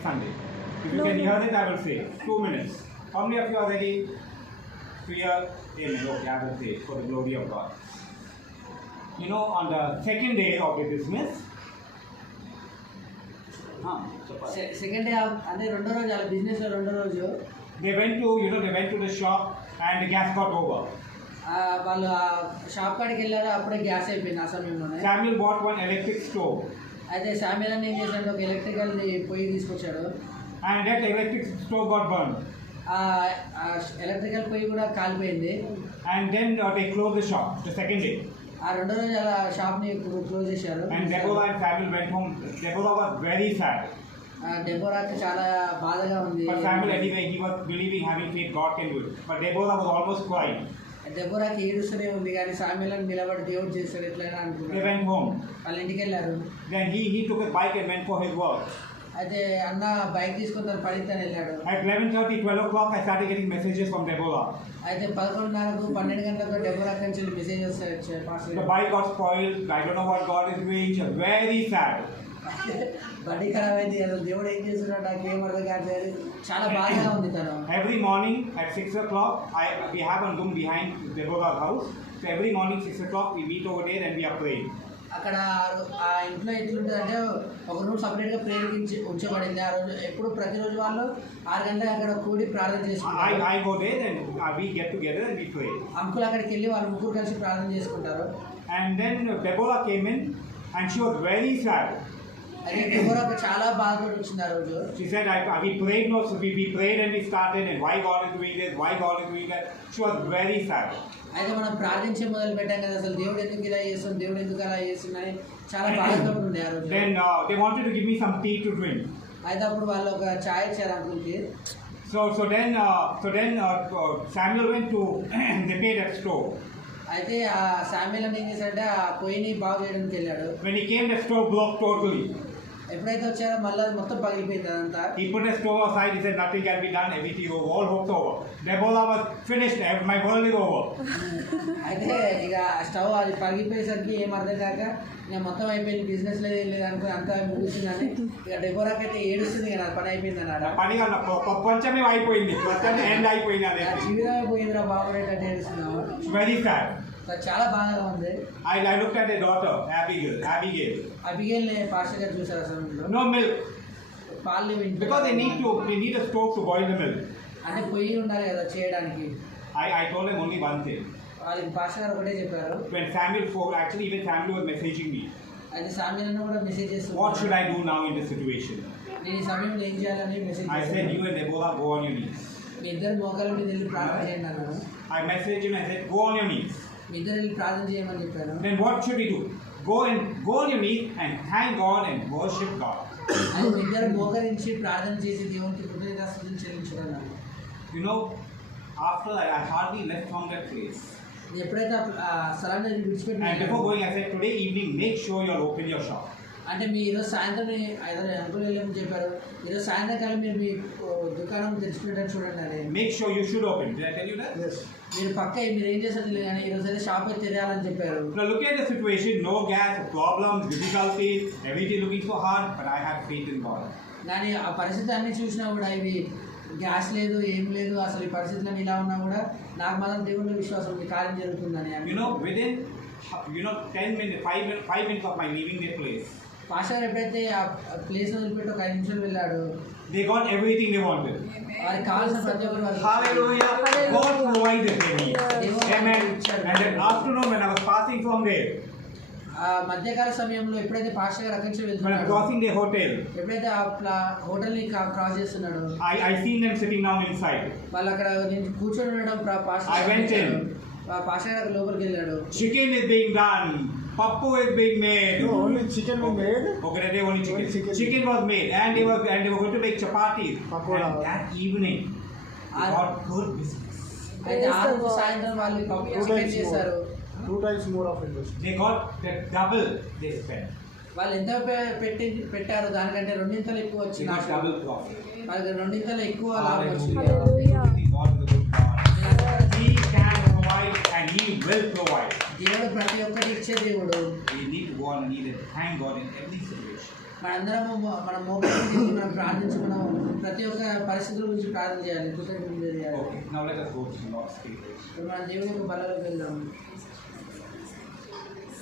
next Sunday. If you can hear it, I will say 2 minutes. How many of you are ready to hear Amen? Okay, I will say for the glory of God. You know, on the second day of the dismiss, second day అంటే రెండో రోజు అలా బిజినెస్లో రెండో రోజు they went to the shop and the gas got over. వాళ్ళు ఆ shop కాడికి వెళ్ళారు, అప్పుడే గ్యాస్ అయిపోయింది ఆ సమయంలోనే. Samuel bought one electric stove. అయితే శామ్యూల్ అని ఏం చేశాడు, ఒక ఎలక్ట్రికల్ పొయ్యి తీసుకొచ్చాడు. And that electric stove got burned. ఆ ఎలక్ట్రికల్ పొయ్యి కూడా కాలిపోయింది. And then they closed the shop the second day. ఆ రెండో రోజు అలా షాప్ని క్లోజ్ చేశారు. And Deborah and Samuel went home. Deborah was very sad. డెబోరాకి చాలా బాధగా ఉంది. But Samuel anyway, he was believing, having faith, God can do it. But Deborah was almost crying. డెబోరాకి ఏడుస్తూనే ఉంది, కానీ శామ్యూల్ నిలబడి దేవుడు చేస్తాడు ఎట్లయినా అనుకున్నాడు. They went home. వాళ్ళ ఇంటికి వెళ్ళారు. Then he took his bike and went for his work. అయితే అన్న బైక్ తీసుకొని తను పడితేనే వెళ్ళాడు. At 11:30, 12 o'clock, I started getting messages from Deborah. అయితే 11:30, 12 గంటలకు డెబోరా నుంచి మెసేజ్ వస్తాయి. The bike got spoiled. I don't know what God is doing. She's very sad. బండి ఖరాబ్ అయింది, అసలు దేవుడు ఏం చేస్తున్నాడు నాకేం అర్థం కాదు, చాలా బాధగా ఉంది తను. Every morning at 6 o'clock, we have a room behind Deborah's house. So every morning 6 o'clock, we meet over there and we are praying. అక్కడ ఆ ఇంట్లో ఎట్లుంటుంది అంటే ఒక రూమ్ సపరేట్గా ప్రేయర్కి ఉంచబడింది. ఆ రోజు ఎప్పుడు ప్రతిరోజు వాళ్ళు 6 గంటలకు అక్కడ కూడి ప్రార్థన చేసుకుంటారు. I go there and we get together and we pray. Uncle అక్కడికి వెళ్ళి వాళ్ళు ముగ్గురు కలిసి ప్రార్థన చేసుకుంటారు. And then Deborah came in and she was very sad. అయితే డెబోరాకు చాలా బాధపడి వచ్చింది ఆ రోజు. She said, we prayed, no, so we prayed and we started, and why God is doing this, why God is doing that. She was very sad. అయితే మనం ప్రార్థించే మొదలు పెట్టాం కదా, అసలు దేవుడు ఎందుకు ఇలా చేస్తుంది, దేవుడు ఎందుకు అలా చేస్తుందని చాలా బాధతో ఉండే ఆ రోజు. Then they wanted to give me some tea to drink. అయితే అప్పుడు వాళ్ళు ఒక చాయ్ ఇచ్చారు అంకుల్కి. So then Samuel went to repair that stove. అయితే ఆ శామ్యూల్ ఏం చేశాడంటే ఆ పొయ్యిని బాగు చేయడానికి వెళ్ళాడు. When he came, the stove broke totally. ఎప్పుడైతే వచ్చారో మళ్ళీ మొత్తం పగిలిపోయింది అదంతా. He put the stove aside. He said, nothing can be done. Everything over. All hopes over. Deborah was finished. My world is over. అయితే ఇక స్టవ్ అది పగిలిపోయేసరికి ఏం అర్థం కాక ఇక మొత్తం అయిపోయింది, బిజినెస్ లేదు ఏం లేదు అనుకుని అంతా ముగిసిందని ఇక డెబోరాకి అయితే ఏడుస్తుంది కదా, పని అయిపోయింది అన్నాడు. పని ప్రపంచమే అయిపోయింది, ఎండ్ అయిపోయింది అదే జీవితమే పోయిందిరా బాబు అంటే ఏడుస్తున్నాము. Very sad. చాలా బాధగా ఉంది. I looked at a daughter, Abigail pastor గారు చూసారు అసలు. No milk. పాలు Because they need a stove to boil the milk. అంటే పొయ్యి ఉండాలి కదా చేయడానికి. I told them only one thing. వాళ్ళకి పాస్టర్ గారు ఒకటే చెప్పారు. When Samuel actually even Samuel was messaging me. అయితే శామ్యూల్ కూడా మెసేజ్ చేస్తూ, what should I do now in this situation? నేను ఈ సమయంలో ఏం చేయాలని message I said, you and Deborah go on your knees. మీ ఇద్దరు మోకాల మీద వెళ్ళి ప్రార్థన చేయండి అన్నాను. I messaged him and said, go on your knees. మీ ఇద్దరు వెళ్ళి ప్రార్థన చేయమని చెప్పాను. Then what should we do? Go on your knees and thank God and worship God. అది మీ ఇద్దరు మోకరించి ప్రార్థన చేసి దేవునికి కృతజ్ఞతాస్తుతులు చెల్లించడం. You know, after that I hardly left from that place. ఎప్పుడైతే ఆ స్థలాన్ని విడిచిపెట్టి, and before going I said, today evening make sure you open your shop. అంటే మీ ఈరోజు సాయంత్రం అంకుల్ వెళ్ళమని చెప్పారు, ఈరోజు సాయంత్రకాలం మీరు మీ దుకాణం తెచ్చుకుంటారు చూడండి అని. Make sure you should open. Did I tell you that? Yes. మీరు పక్క మీరు ఏం చేస్తారు లేదు కానీ ఈరోజు అయితే షాప్ అయితే తెరాలని చెప్పారు. Now look at the situation, no gas, problems, difficulties, everything looking so hard, but I had faith in God. కానీ ఆ పరిస్థితి అన్ని చూసినా కూడా ఇవి గ్యాస్ లేదు ఏం లేదు, అసలు ఈ పరిస్థితులను ఇలా ఉన్నా కూడా నాకు మాత్రం దేవుని విశ్వాసం ఉంది, కార్యం జరుగుతుందని. Within 5 minutes of my leaving the place, pastor ఎప్పుడైతే ఆ ప్లేస్ వదిలిపెట్టి ఒక 5 నిమిషాలు వెళ్ళాడు, they got everything they wanted. వారికి కావాల్సిన ప్రతి ఒక్కరు Hallelujah. God provided for me. Amen. And that afternoon when I was passing from there, మధ్యకాల సమయంలో ఎప్పుడైతే పాస్టర్ గారు అక్కడి నుంచి when I'm వెళ్తున్నాడు, crossing the hotel, ఎప్పుడైతే ఆ హోటల్ని క్రాస్ చేస్తున్నాడు, I seen them sitting down inside. వాళ్ళు అక్కడ కూర్చొని ఉండడం pastor I went in. Pastor గారు లోపలికి వెళ్ళాడు. Chicken is being done. Pappu is being made. No, only chicken was made. Okay, that day only chicken. Chicken was made, and they were going to make chapatis. Pakoda. And that evening, I got good business. అయితే ఆ రోజు సాయంత్రం వాళ్ళు chicken చేశారు. 2 times more of investment. They got the double they spent. వాళ్ళు ఎంత పెట్టారు దానికంటే రెండింతలు ఎక్కువ They వచ్చింది. got double profit. వాళ్ళకి రెండింతలు ఎక్కువ లాభం వచ్చింది. Hallelujah. God is a good God. He can provide and He will provide. దేవుడు ప్రతి ఒక్కటి ఇచ్చే దేవుడు. We need to go on and need it. Thank God in every situation. మనం మోకాలు మనం ప్రార్థించుకున్నాం ప్రతి ఒక్క పరిస్థితుల గురించి ప్రార్థన చేయాలి కృతజ్ఞతలు చేయాలి. Okay, now let us go to the Lord's table. ఇప్పుడు మన దేవుని యొక్క బలలో వెళ్దాం.